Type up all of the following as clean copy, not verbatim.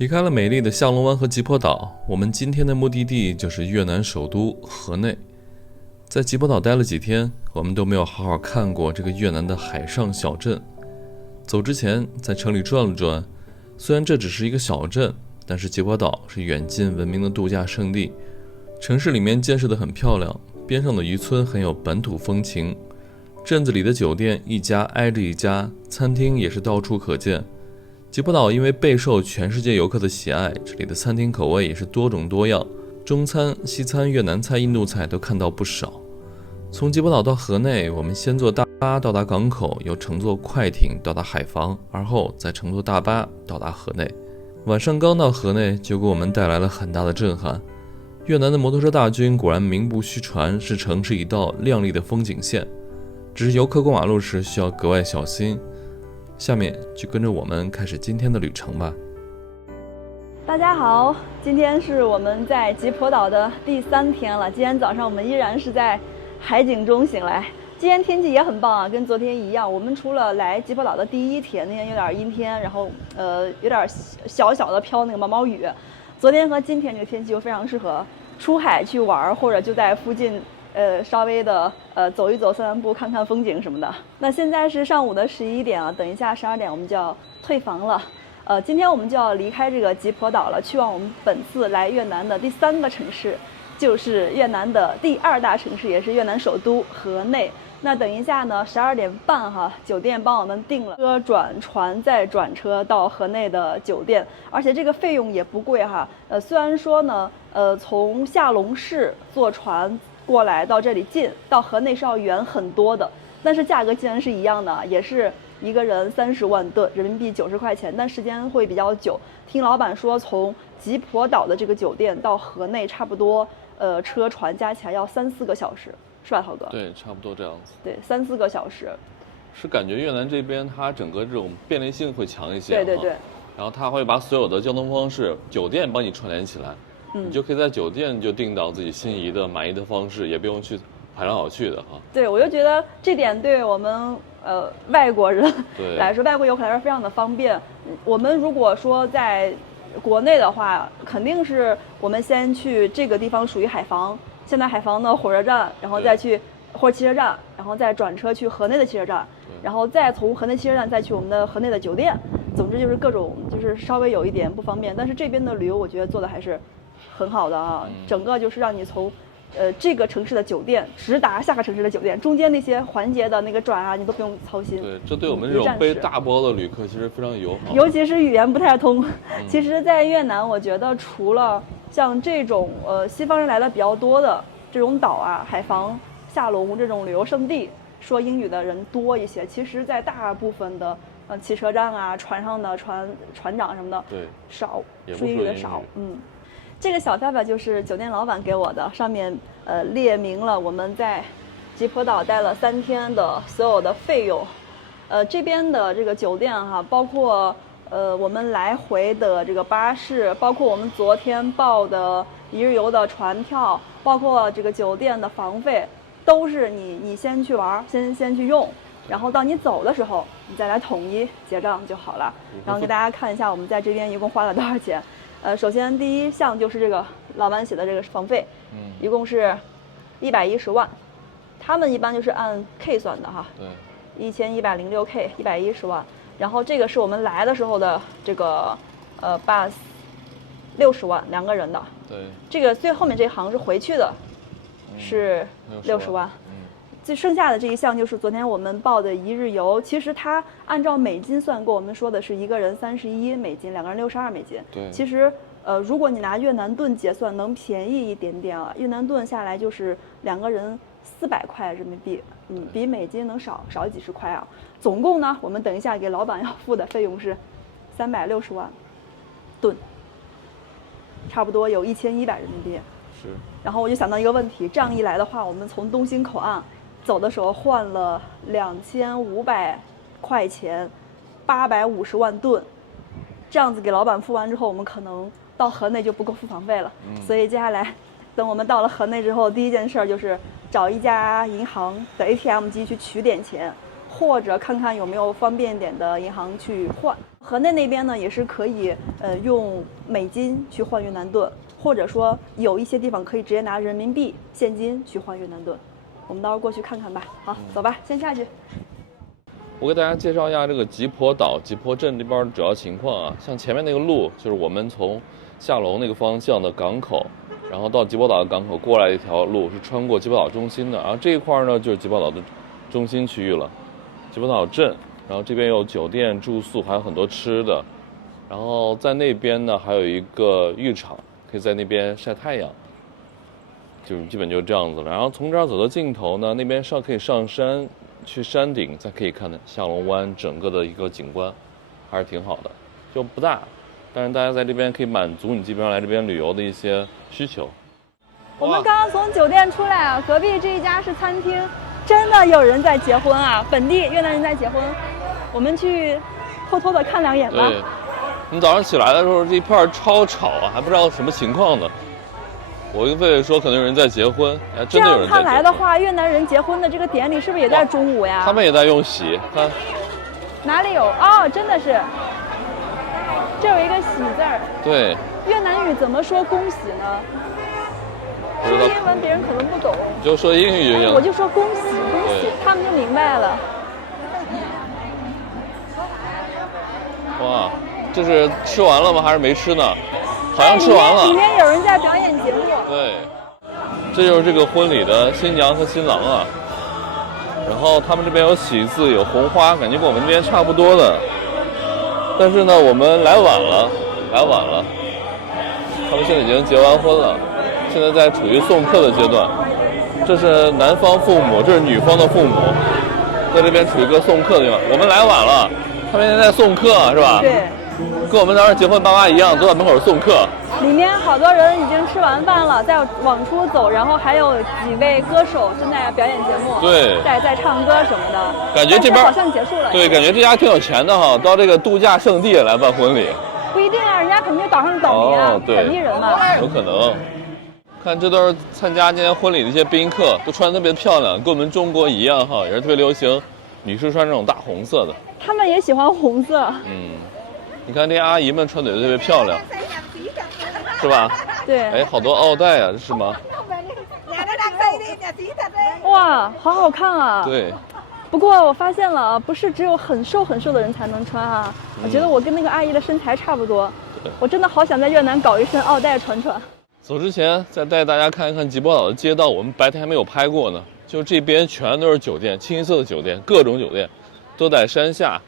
离开了美丽的下龙湾和吉坡岛，我们今天的目的地就是越南首都河内。在吉坡岛待了几天，我们都没有好好看过这个越南的海上小镇。走之前在城里转了转，虽然这只是一个小镇，但是吉坡岛是远近闻名的度假胜地。城市里面建设得很漂亮，边上的渔村很有本土风情。镇子里的酒店一家挨着一家，餐厅也是到处可见。吉坡岛因为备受全世界游客的喜爱，这里的餐厅口味也是多种多样，中餐、西餐、越南菜、印度菜都看到不少。从吉坡岛到河内，我们先坐大巴到达港口，又乘坐快艇到达海防，而后再乘坐大巴到达河内。晚上刚到河内，就给我们带来了很大的震撼。越南的摩托车大军果然名不虚传，是城市一道亮丽的风景线，只是游客过马路时需要格外小心。下面就跟着我们开始今天的旅程吧。大家好，今天是我们在吉坡岛的第3天了。今天早上我们依然是在海景中醒来。今天天气也很棒啊，跟昨天一样。我们除了来吉坡岛的第1天，那天有点阴天，然后有点小小的飘那个毛毛雨。昨天和今天这个天气又非常适合出海去玩，或者就在附近稍微的走一走、散散步、看看风景什么的。那现在是上午的11点啊，等一下12点我们就要退房了。今天我们就要离开这个吉坡岛了，去往我们本次来越南的第3个城市，就是越南的第2大城市，也是越南首都河内。那等一下呢，12点半哈，酒店帮我们订了车转船再转车到河内的酒店，而且这个费用也不贵哈。虽然说呢，从下龙市坐船过来到这里近，到河内是要远很多的，但是价格竟然是一样的，也是一个人30万盾，人民币90块钱，但时间会比较久。听老板说，从吉坡岛的这个酒店到河内差不多，车船加起来要3-4个小时，是吧，涛哥？对，差不多这样子。对，3-4个小时。是感觉越南这边它整个这种便利性会强一些，对对对。然后它会把所有的交通方式、酒店帮你串联起来。你就可以在酒店就订到自己心仪的满意的方式，也不用去排来跑去的哈。对，我就觉得这点对我们外国人来说，外国游客来说非常的方便。我们如果说在国内的话，肯定是我们先去这个地方属于海防，现在海防的火车站，然后再去或者汽车站，然后再转车去河内的汽车站，然后再从河内汽车站再去我们的河内的酒店。总之就是各种就是稍微有一点不方便，但是这边的旅游我觉得做的还是很好的啊，整个就是让你从，这个城市的酒店直达下个城市的酒店，中间那些环节的那个转啊，你都不用操心。对，这对我们这种背大包的旅客其实非常友好。尤其是语言不太通，其实，在越南，我觉得除了像这种西方人来的比较多的这种岛啊，海防、下龙这种旅游胜地，说英语的人多一些。其实，在大部分的汽车站啊、船上的船长什么的，对，少，说英语的少，这个小票票就是酒店老板给我的，上面列明了我们在吉坡岛待了3天的所有的费用。这边的这个酒店哈，包括我们来回的这个巴士，包括我们昨天报的一日游的船票，包括这个酒店的房费，都是你先去玩，先去用，然后到你走的时候，你再来统一结账就好了。然后给大家看一下我们在这边一共花了多少钱。首先第一项就是这个老板写的这个房费，一共是110万，他们一般就是按 K 算的哈，对，1106 K， 110万。然后这个是我们来的时候的这个bus 60万2个人的，对，这个最后面这一行是回去的，是60万。最剩下的这一项就是昨天我们报的一日游，其实它按照美金算过，我们说的是一个人31美金，2个人62美金。对，其实如果你拿越南盾结算，能便宜一点点啊。越南盾下来就是2个人400块人民币，比美金能少几十块啊。总共呢，我们等一下给老板要付的费用是360万盾，差不多有1100人民币。是。然后我就想到一个问题，这样一来的话，我们从东兴口岸走的时候换了2500块钱，850万盾，这样子给老板付完之后，我们可能到河内就不够付房费了。所以接下来，等我们到了河内之后，第一件事就是找一家银行的 ATM 机去取点钱，或者看看有没有方便点的银行去换。河内那边呢也是可以用美金去换越南盾，或者说有一些地方可以直接拿人民币现金去换越南盾。我们到时候过去看看吧。好，走吧，先下去。我给大家介绍一下这个吉婆岛、吉婆镇这边的主要情况啊。像前面那个路，就是我们从下龙那个方向的港口，然后到吉婆岛的港口过来一条路，是穿过吉婆岛中心的。然后这一块呢，就是吉婆岛的中心区域了，吉婆岛镇。然后这边有酒店住宿，还有很多吃的。然后在那边呢，还有一个浴场，可以在那边晒太阳。就是基本就是这样子了。然后从这儿走到尽头呢，那边可以上山，去山顶再可以看下龙湾整个的一个景观，还是挺好的，就不大，但是大家在这边可以满足你基本上来这边旅游的一些需求。我们刚刚从酒店出来啊，隔壁这一家是餐厅，真的有人在结婚啊，本地越南人在结婚，我们去偷偷的看两眼吧。对，我们早上起来的时候这一片超吵啊，还不知道什么情况呢。我跟贝贝说，可能有人在结婚，哎，真的有人在结婚。这样看来的话，越南人结婚的这个典礼是不是也在中午呀？他们也在用喜，看哪里有？哦，真的是，这有一个喜字儿。对。越南语怎么说恭喜呢？说英文别人可能不懂。你就说英语就行。我就说恭喜恭喜，他们就明白了。哇，这是吃完了吗？还是没吃呢？好像吃完了。里面有人在表演节目。对，这就是这个婚礼的新娘和新郎啊。然后他们这边有喜字，有红花，感觉跟我们这边差不多的。但是呢，我们来晚了。他们现在已经结完婚了，现在在处于送客的阶段。这是男方父母，这是女方的父母，在这边处于一个送客的地方。我们来晚了，他们现在在送客，是吧？对。跟我们当时结婚爸妈一样，都在门口送客。里面好多人已经吃完饭了，在往出走，然后还有几位歌手正在表演节目，对，在唱歌什么的。感觉这边好像结束了。对，感觉这家挺有钱的哈，到这个度假胜地来办婚礼。不一定啊，人家肯定岛上岛民啊，本地人嘛。有可能。看，这都是参加今天婚礼的一些宾客，都穿得特别漂亮，跟我们中国一样哈，也是特别流行，女士穿这种大红色的。他们也喜欢红色。你看这些阿姨们穿的也特别漂亮，是吧？对。哎，好多奥黛啊，这是吗？哇，好好看啊！对。不过我发现了，不是只有很瘦的人才能穿啊。我觉得我跟那个阿姨的身材差不多。我真的好想在越南搞一身奥黛穿穿。走之前再带大家看一看吉婆岛的街道，我们白天还没有拍过呢。就这边全都是酒店，清一色的酒店，各种酒店，都在山下。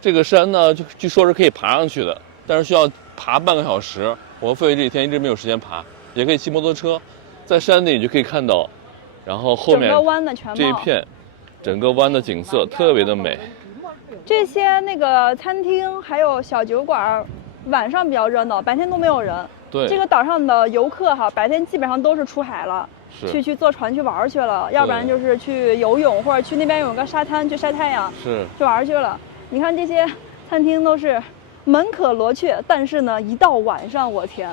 这个山呢，就据说是可以爬上去的，但是需要爬半个小时。我和费费这几天一直没有时间爬，也可以骑摩托车，在山顶你就可以看到，然后后面整个湾的全貌，这一片，整个湾的景色特别的美。这些那个餐厅还有小酒馆，晚上比较热闹，白天都没有人。对，这个岛上的游客哈，白天基本上都是出海了，去坐船去玩去了，要不然就是去游泳，或者去那边有个沙滩去晒太阳，去玩去了。你看这些餐厅都是门可罗雀，但是呢，一到晚上，我天，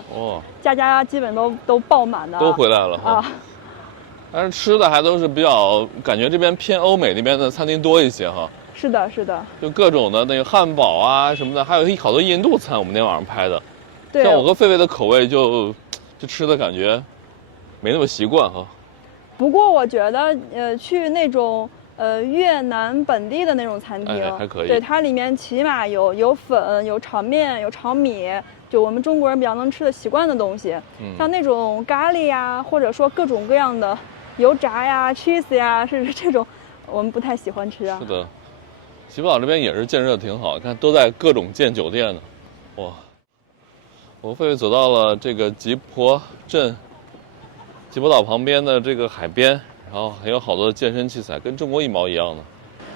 家基本都爆满的，都回来了啊。但是吃的还都是比较，感觉这边偏欧美那边的餐厅多一些哈。是的，是的，就各种的那个汉堡啊什么的，还有好多印度餐，我们那天晚上拍的。对，像我和费费的口味就吃的感觉没那么习惯哈。不过我觉得去那种越南本地的那种餐厅，还可以。对，它里面起码有粉，有炒面，有炒米，就我们中国人比较能吃的习惯的东西。像那种咖喱呀，或者说各种各样的油炸呀、cheese 呀，是这种我们不太喜欢吃啊。是的，吉宝这边也是建设挺好，看都在各种建酒店呢。哇！我费费走到了这个吉婆镇、吉婆岛旁边的这个海边，然后还有好多的健身器材，跟中国一毛一样的。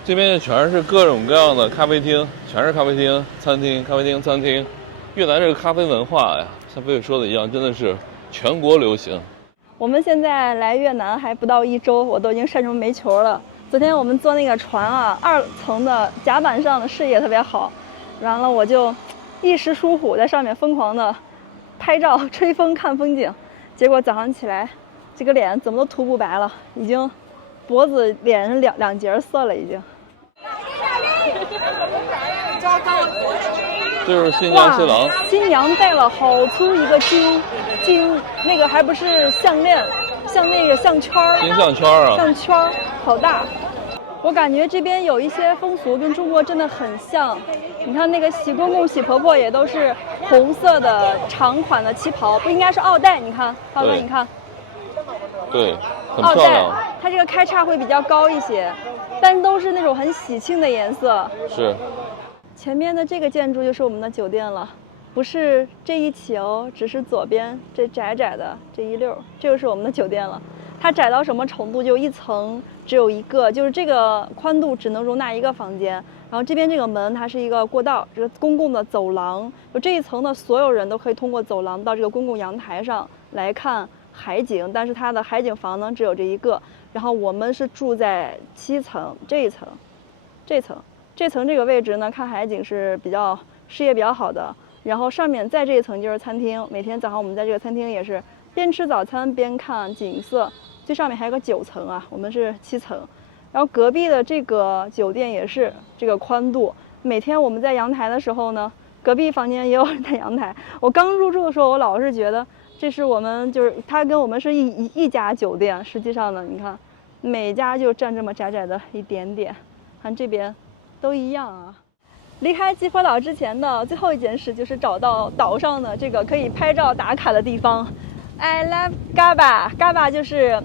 这边全是各种各样的咖啡厅，全是咖啡厅、餐厅、咖啡厅、餐厅。越南这个咖啡文化呀，像费费说的一样，真的是全国流行。我们现在来越南还不到1周，我都已经晒成煤球了。昨天我们坐那个船啊，2层的甲板上的视野特别好，完了我就一时疏忽，在上面疯狂的拍照、吹风、看风景，结果早上起来，这个脸怎么都涂不白了，已经脖子、脸上两截色了，已经。这是新娘新郎。新娘戴了好粗一个金，那个还不是项链，像那个项圈儿。金项圈啊。项圈儿好大。我感觉这边有一些风俗跟中国真的很像。你看那个喜公公、喜婆婆也都是红色的长款的旗袍，不应该是奥黛？你看，涛哥，你看。对，很漂亮。它这个开叉会比较高一些，但都是那种很喜庆的颜色。是。前面的这个建筑就是我们的酒店了，不是这一起哦，只是左边这窄窄的这一溜，这就是我们的酒店了。它窄到什么程度？就一层只有一个，就是这个宽度只能容纳一个房间。然后这边这个门它是一个过道，这个公共的走廊，就这一层的所有人都可以通过走廊到这个公共阳台上来看海景，但是它的海景房呢只有这一个。然后我们是住在7层这一层，这层这个位置呢，看海景是视野比较好的。然后上面在这一层就是餐厅，每天早上我们在这个餐厅也是边吃早餐边看景色。最上面还有个9层啊，我们是7层。然后隔壁的这个酒店也是这个宽度。每天我们在阳台的时候呢，隔壁房间也有人在阳台。我刚入住的时候，我老是觉得这是我们就是它跟我们是一家酒店，实际上呢，你看每家就占这么窄窄的一点点，看这边都一样啊。离开吉普岛之前的最后一件事就是找到岛上的这个可以拍照打卡的地方。I love Gaba 就是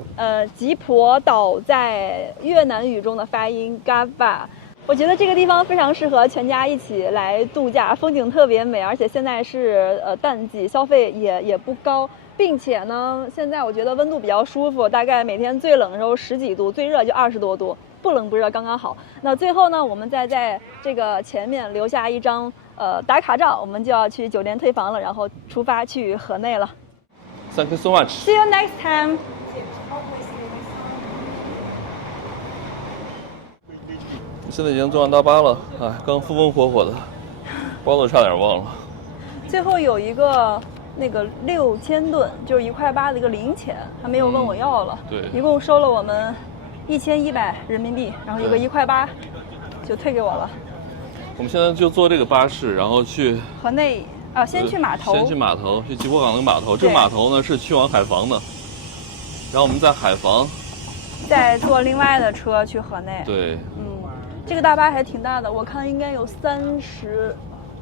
吉普岛在越南语中的发音 Gaba。我觉得这个地方非常适合全家一起来度假，风景特别美，而且现在是淡季，消费也不高，并且呢，现在我觉得温度比较舒服，大概每天最冷的时候10几度，最热就20多度，不冷不热刚刚好。那最后呢，我们再在这个前面留下一张打卡照，我们就要去酒店退房了，然后出发去河内了。Thank you so much. See you next time. 现在已经坐上大巴了，哎，刚风风火火的，包都差点忘了。最后有一个那个6000盾，就是1.8块的一个零钱，他没有问我要了。对，一共收了我们1100人民币，然后有个1.8块，就退给我了。我们现在就坐这个巴士，然后去河内。先去码头，去吉泊港那个码头。这个码头呢是去往海防的，然后我们在海防再坐另外的车去河内。对，这个大巴还挺大的，我看应该有30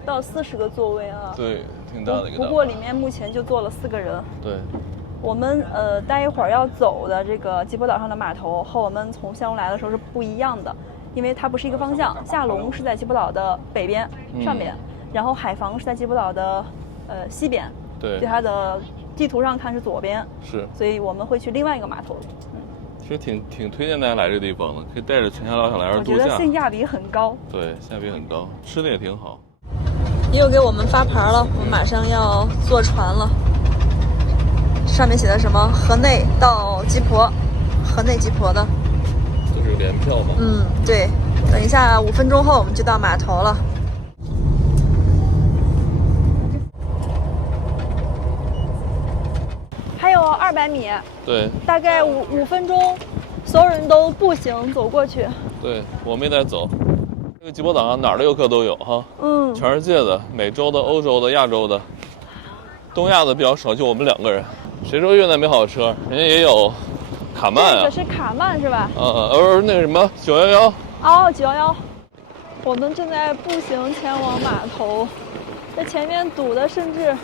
到40个座位啊。对，挺大的一个大巴。不过里面目前就坐了4个人。对，我们待一会儿要走的这个吉泊岛上的码头和我们从香龙来的时候是不一样的，因为它不是一个方向，下龙是在吉泊岛的北边上边。然后海防是在吉泊岛的西边，对，它的地图上看是左边，是，所以我们会去另外一个码头。其实挺推荐大家来这个地方的，可以带着全家老小来这度假。我觉得性价比很高。对，性价比很高，吃的也挺好。又给我们发牌了，我们马上要坐船了。上面写的什么？河内到吉婆，河内吉婆的。这是联票吗？对。等一下，5分钟后我们就到码头了。还有200米，对，大概五分钟，所有人都步行走过去。对，我们也得走。这个吉泊岛上哪儿的游客都有哈，全世界的，美洲的、欧洲的、亚洲的，东亚的比较少，就我们2个人。谁说越南没好车？人家也有卡曼啊。这个是卡曼是吧？那个什么911。哦，911。我们正在步行前往码头，这前面堵的甚至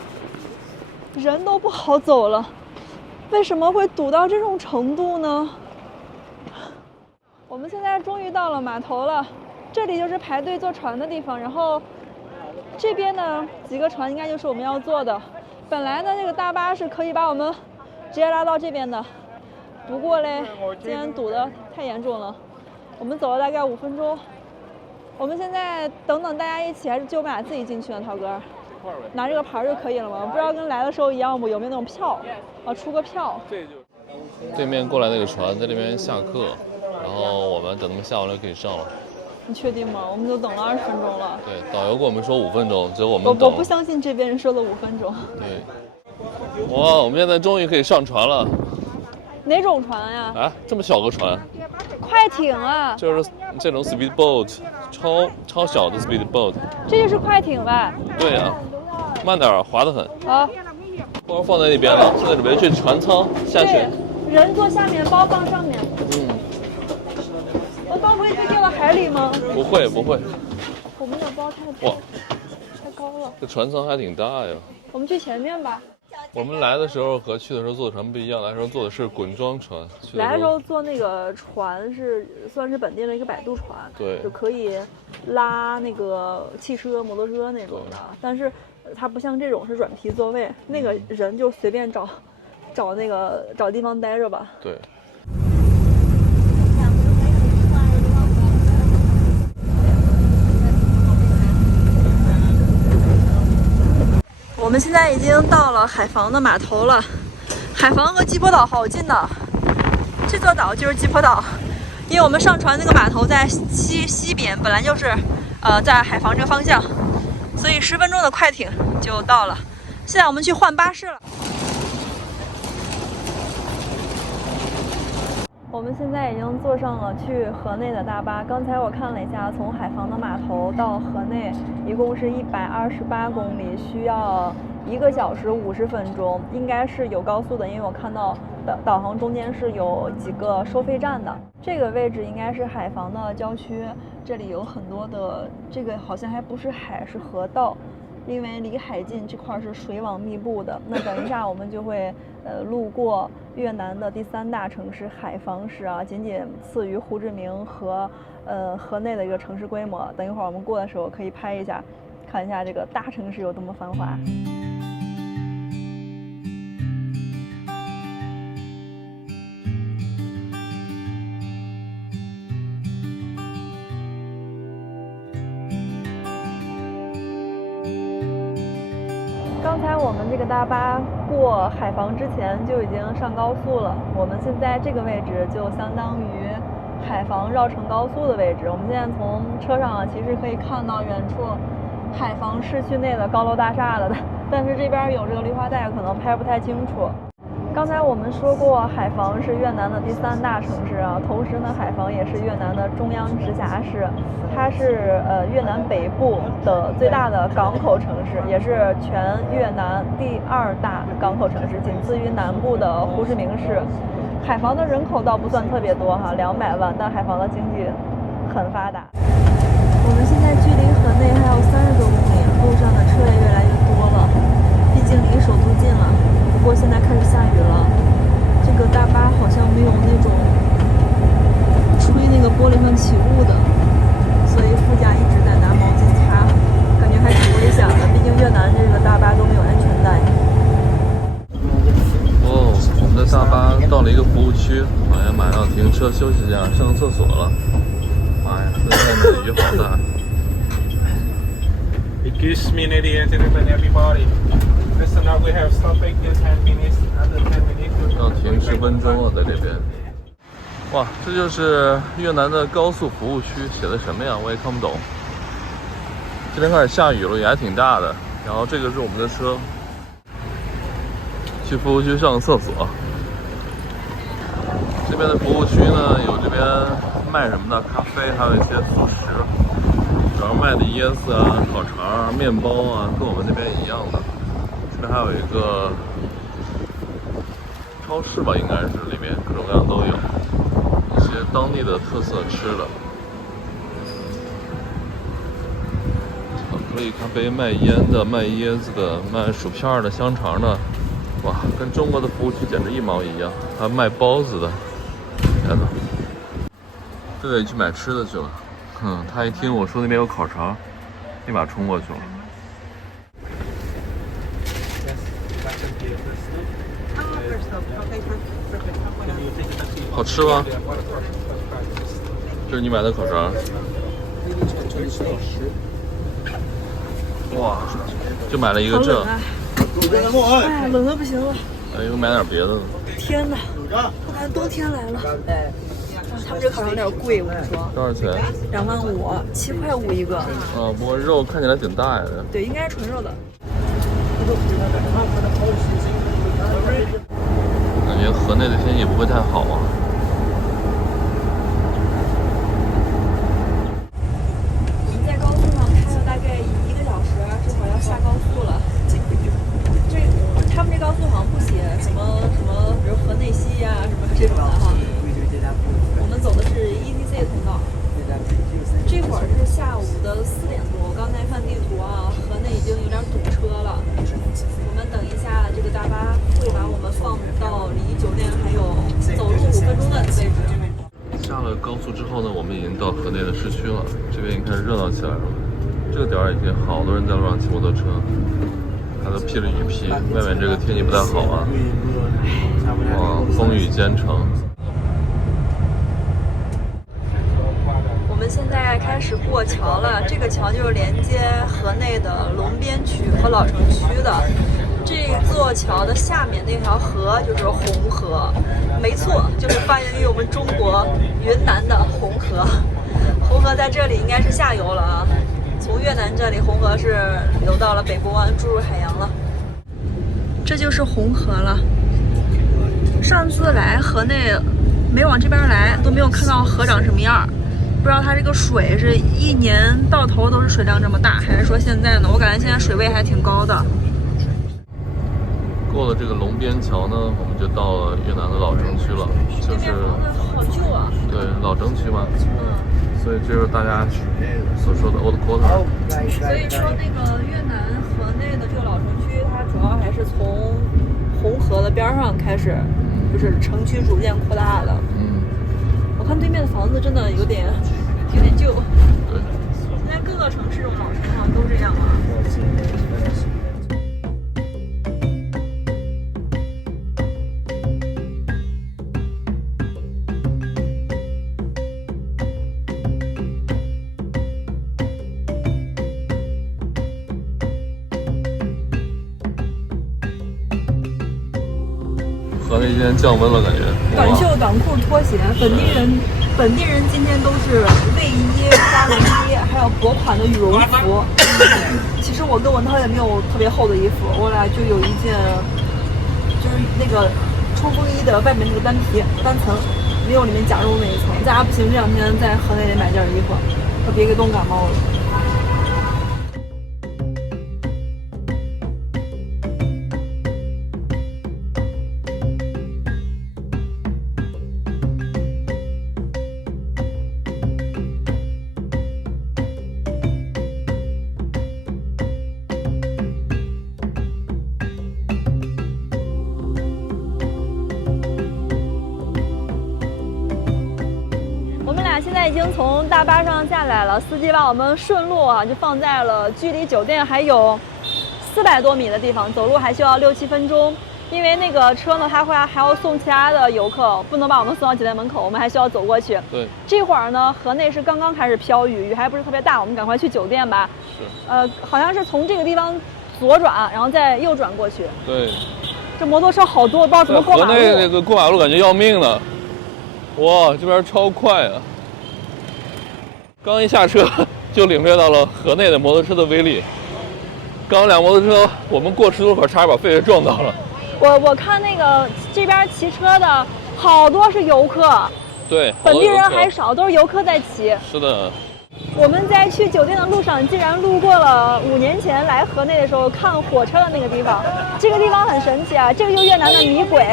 人都不好走了。为什么会堵到这种程度呢？我们现在终于到了码头了，这里就是排队坐船的地方，然后这边呢几个船应该就是我们要坐的。本来呢这个大巴是可以把我们直接拉到这边的，不过嘞今天堵得太严重了，我们走了大概5分钟。我们现在等大家一起，还是就我们俩自己进去呢？涛哥，拿这个牌就可以了吗？不知道跟来的时候一样不？有没有那种票？出个票。对面过来那个船在这边下客，然后我们等他们下完了可以上了。你确定吗？我们都等了20分钟了。对，导游跟我们说5分钟，结果我们等。我不相信这边人说了5分钟。对。哇，我们现在终于可以上船了。哪种船呀？这么小个船。快艇啊！就是这种 speedboat， 超小的 speedboat。这就是快艇吧？对啊，慢点儿，滑得很。好，包放在那边了，现在准备去船舱下去。对，人坐下面，包放上面。我包不会就掉到海里吗？不会不会。我们的包太高了。这船舱还挺大呀。我们去前面吧。我们来的时候和去的时候坐的船不一样，来的时候坐的是滚装船。来的时候坐那个船算是本地的一个摆渡船，对，就可以拉那个汽车、摩托车那种的。但是它不像这种是软皮座位，那个人就随便找地方待着吧。对。我们现在已经到了海防的码头了，海防和鸡婆岛好近的，这座岛就是鸡婆岛，因为我们上船那个码头在西边，本来就是在海防这个方向，所以10分钟的快艇就到了。现在我们去换巴士了。我们现在已经坐上了去河内的大巴。刚才我看了一下，从海防的码头到河内一共是128公里，需要1个小时50分钟。应该是有高速的，因为我看到导航中间是有几个收费站的。这个位置应该是海防的郊区，这里有很多的，这个好像还不是海，是河道。因为离海近，这块是水网密布的。那等一下我们就会路过越南的第3大城市海防市啊，仅次于胡志明和河内的一个城市规模。等一会儿我们过的时候可以拍一下，看一下这个大城市有多么繁华。刚才我们这个大巴过海防之前就已经上高速了，我们现在这个位置就相当于海防绕城高速的位置。我们现在从车上其实可以看到远处海防市区内的高楼大厦了的，但是这边有这个绿化带，可能拍不太清楚。刚才我们说过，海防是越南的第3大城市啊，同时呢，海防也是越南的中央直辖市，它是越南北部的最大的港口城市，也是全越南第2大港口城市，仅次于南部的胡志明市。海防的人口倒不算特别多哈，200万，但海防的经济很发达。我们现在距离河内还有30多公里，路上的车也越来越多了，毕竟离首都近了。不过现在开始下雨了，这个大巴好像没有那种吹那个玻璃上起雾的，所以副驾一直在拿毛巾擦，感觉还挺危险的。毕竟越南这个大巴都没有安全带。哦，我们的大巴到了一个服务区，好像马上停车休息一下，上厕所了。妈呀，这外面的雨好大。Excuse me, ladies and gentlemen, everybody. Listen up, we have stopping in 10 minutes. After 10 minutes, 要停10分钟了，在这边。哇，这就是越南的高速服务区，写的什么呀？我也看不懂。今天开始下雨了，雨还挺大的。然后这个是我们的车，去服务区上厕所。这边的服务区呢，有这边卖什么的咖啡，还有一些速食，主要卖的椰子啊、烤肠啊、面包啊，跟我们那边一样的。这边还有一个超市吧，应该是里面各种各样都有一些当地的特色吃的。巧克力咖啡、卖烟的、卖椰子的、卖薯片的、香肠的，哇，跟中国的服务区简直一毛一样。还卖包子的，天哪！这得去买吃的去了。他一听我说那边有烤肠，立马冲过去了。好吃吗？这是你买的烤肠。哇，就买了一个这。哎，冷的不行了。哎，又买点别的了。天哪，我感觉冬天来了。他们这烤肠有点贵，我跟你说。多少钱2.5，7块5一个。不过肉看起来挺大呀。对，应该是纯肉的。感觉河内的天气不会太好啊。热闹起来了。这个点儿已经好多人在路上骑摩托车，还都披着雨披。外面这个天气不太好啊，哇，风雨兼程。我们现在开始过桥了，这个桥就是连接河内的龙边区和老城区的。这座桥的下面那条河就是红河，没错，就是发源于我们中国云南的红河。红河在这里应该是下游了啊，从越南这里红河是流到了北部湾，注入海洋了。这就是红河了。上次来河内没往这边来，都没有看到河长什么样。不知道它这个水是一年到头都是水量这么大，还是说现在呢？我感觉现在水位还挺高的。过了这个龙边桥呢，我们就到了越南的老城区了，就是好旧啊。对，老城区嘛。所以这就是大家所说的 Old Quarter。所以说那个越南河内的这个老城区，它主要还是从红河的边上开始，就是城区逐渐扩大的。我看对面的房子真的有点旧。对。现在各个城市这种老城好像都这样啊。河内今天降温了，感觉。短袖、短裤、拖鞋，本地人今天都是卫衣、花纹衣，还有薄款的羽绒服。其实我跟文涛也没有特别厚的衣服，我俩就有一件，就是那个冲锋衣的外面那个单层，没有里面夹绒那一层。大家不行，这两天在河内得买件衣服，可别给冻感冒了。现在已经从大巴上下来了，司机把我们顺路啊就放在了距离酒店还有400多米的地方，走路还需要6、7分钟。因为那个车呢，它还要送其他的游客，不能把我们送到酒店门口，我们还需要走过去。对。这会儿呢，河内是刚刚开始飘雨，雨还不是特别大，我们赶快去酒店吧。是。好像是从这个地方左转，然后再右转过去。对。这摩托车好多，不知道怎么过马路。河内那个过马路感觉要命了，哇，这边超快啊！刚一下车就领略到了河内的摩托车的威力。刚辆摩托车，我们过十字路口差点把狒狒撞到了。我看那个这边骑车的好多是游客，对，本地人还少，都是游客在骑。是的。我们在去酒店的路上，竟然路过了5年前来河内的时候看火车的那个地方。这个地方很神奇啊，这个就是越南的米轨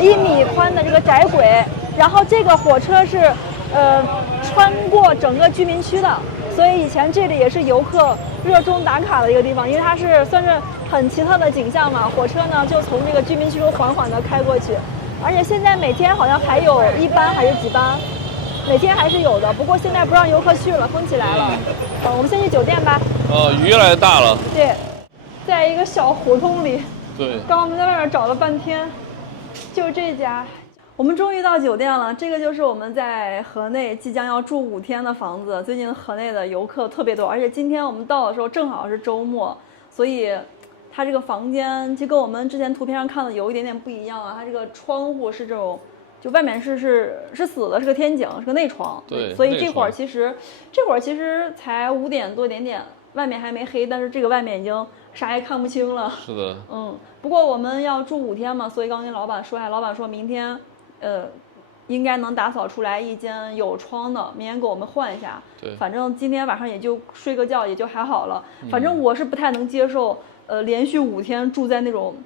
，1米宽的这个窄轨，然后这个火车是穿过整个居民区的，所以以前这里也是游客热衷打卡的一个地方，因为它是算是很奇特的景象嘛。火车呢就从这个居民区中缓缓地开过去，而且现在每天好像还有1班还是几班，每天还是有的。不过现在不让游客去了，封起来了。我们先去酒店吧。雨越来越大了。对，在一个小胡同里。对。刚刚我们在外面找了半天，就这家。我们终于到酒店了，这个就是我们在河内即将要住5天的房子。最近河内的游客特别多，而且今天我们到的时候正好是周末，所以它这个房间就跟我们之前图片上看的有一点点不一样啊。它这个窗户是这种，就外面是死的，是个天井，是个内窗。对，所以这会儿其实才5点多点点，外面还没黑，但是这个外面已经啥也看不清了。是的。不过我们要住5天嘛，所以刚跟老板说呀，老板说明天应该能打扫出来一间有窗的，明天给我们换一下。对，反正今天晚上也就睡个觉，也就还好了。反正我是不太能接受，连续5天住在那种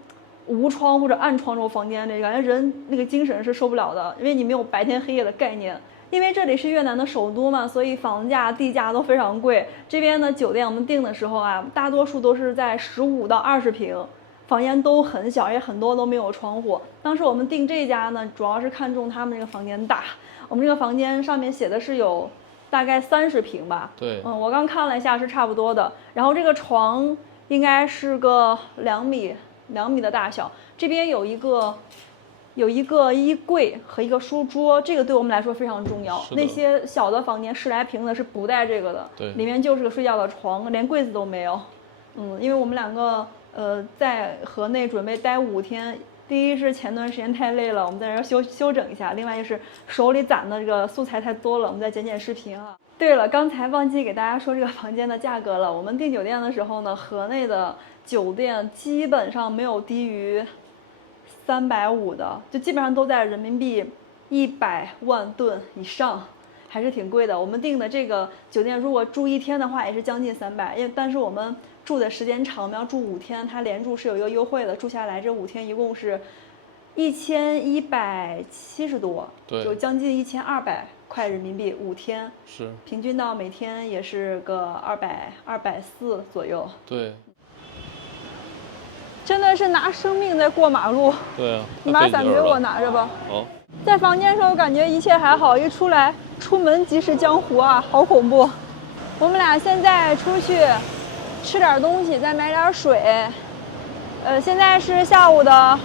无窗或者暗窗这种房间里，感觉人那个精神是受不了的，因为你没有白天黑夜的概念。因为这里是越南的首都嘛，所以房价、地价都非常贵。这边的酒店我们订的时候啊，大多数都是在15到20平。房间都很小，也很多都没有窗户。当时我们订这家呢，主要是看中他们这个房间大。我们这个房间上面写的是有大概30平吧。对，我刚看了一下是差不多的。然后这个床应该是个2米的大小，这边有一个衣柜和一个书桌，这个对我们来说非常重要。那些小的房间10来平的是不带这个的，对，里面就是个睡觉的床，连柜子都没有。因为我们2个在河内准备待5天。第一是前段时间太累了，我们在这儿休整一下；另外就是手里攒的这个素材太多了，我们再剪视频啊。对了，刚才忘记给大家说这个房间的价格了。我们订酒店的时候呢，河内的酒店基本上没有低于350的，就基本上都在人民币100万吨以上，还是挺贵的。我们订的这个酒店如果住1天的话，也是将近300，但是我们住的时间长，我们要住5天，它连住是有一个优惠的，住下来这5天一共是1170多，对，就将近1200块人民币5天，是平均到每天也是个240左右。对，真的是拿生命在过马路。对啊，你把伞给我拿着吧。好，在房间的时候感觉一切还好，一出门即是江湖啊，好恐怖。我们俩现在出去吃点东西，再买点水。现在是下午的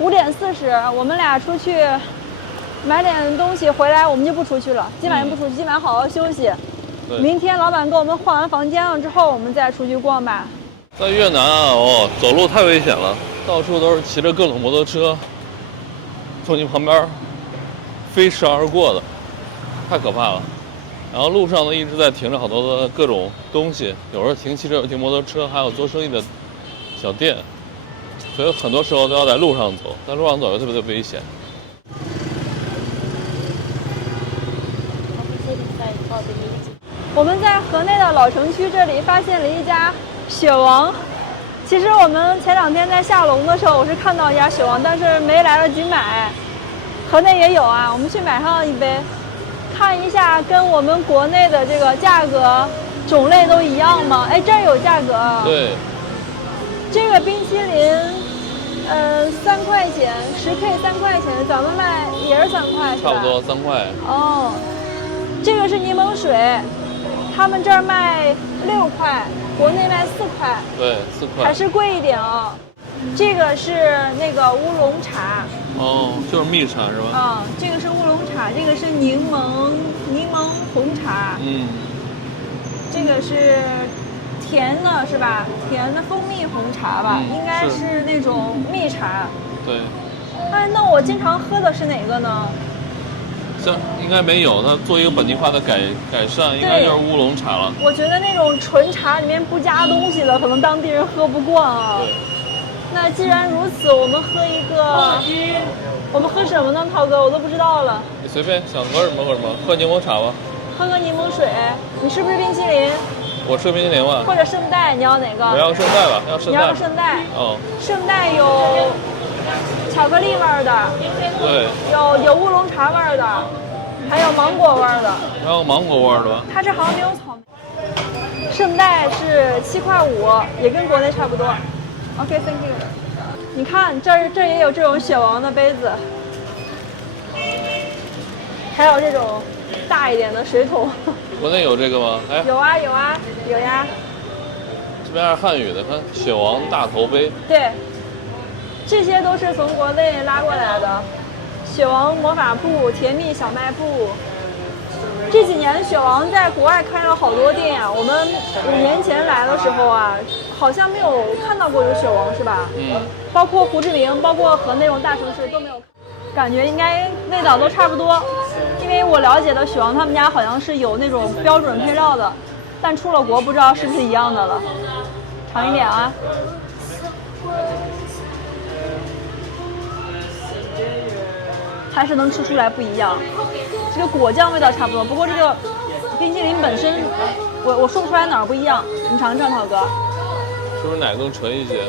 5点40，我们俩出去买点东西回来，我们就不出去了。今晚不出去，今晚好好休息。明天老板给我们换完房间了之后，我们再出去逛吧。在越南啊，走路太危险了，到处都是骑着各种摩托车从你旁边飞驰而过的，太可怕了。然后路上呢一直在停着好多的各种东西，有时候停汽车，有停摩托车，还有做生意的小店，所以很多时候都要在路上走，在路上走又特别的危险。我们在河内的老城区这里发现了一家雪王。其实我们前2天在下龙的时候，我是看到一家雪王，但是没来得及买。河内也有啊，我们去买上一杯，看一下跟我们国内的这个价格种类都一样吗？哎，这儿有价格啊。对。这个冰淇淋，3块钱，10K 3块钱，咱们卖也是3块，是吧？差不多3块。哦，这个是柠檬水，他们这儿卖6块，国内卖4块。对，4块。还是贵一点啊。这个是那个乌龙茶。哦，就是蜜茶是吧？这个是乌龙茶，这个是柠檬红茶。这个是甜的是吧？甜的蜂蜜红茶吧，应该是那种蜜茶。对。哎，那我经常喝的是哪个呢？像应该没有，它做一个本地化的改善，应该就是乌龙茶了。我觉得那种纯茶里面不加东西的，可能当地人喝不惯啊。对。那既然如此，我们喝一个，我们喝什么呢，涛哥？我都不知道了。你随便想喝什么喝什么，喝柠檬茶吧。喝个柠檬水。你是不是冰淇淋？我吃冰淇淋吧。或者圣代，你要哪个？我要圣代吧，要圣代。你要圣代。哦。圣代有巧克力味儿的。对。有乌龙茶味儿的，还有芒果味儿的。还有芒果味儿的吧？它这好像没有草莓。圣代是7块5，也跟国内差不多。OK，thank you。你看这儿也有这种雪王的杯子，还有这种大一点的水桶。国内有这个吗？哎，有啊有呀。这边是汉语的，看雪王大头杯。对，这些都是从国内拉过来的。雪王魔法铺、甜蜜小卖部。这几年雪王在国外开了好多店啊。我们5年前来的时候啊，好像没有看到过有雪王，是吧？包括胡志明，包括和那种大城市都没有，感觉应该味道都差不多。因为我了解的雪王他们家好像是有那种标准配料的，但出了国不知道是不是一样的了。尝一点啊。还是能吃出来不一样。这个果酱味道差不多，不过这个冰淇淋本身，我说不出来哪儿不一样。你尝尝，涛哥。是不是奶更纯一些？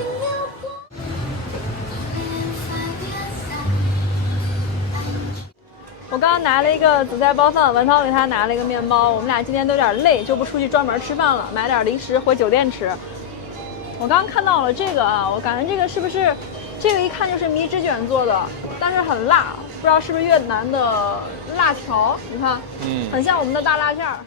我刚刚拿了一个紫菜包饭，文涛给他拿了一个面包。我们俩今天都有点累，就不出去专门吃饭了，买点零食回酒店吃。我刚刚看到了这个啊，我感觉这个是不是这个一看就是迷之卷做的，但是很辣，不知道是不是越南的辣条？你看，很像我们的大辣馅儿。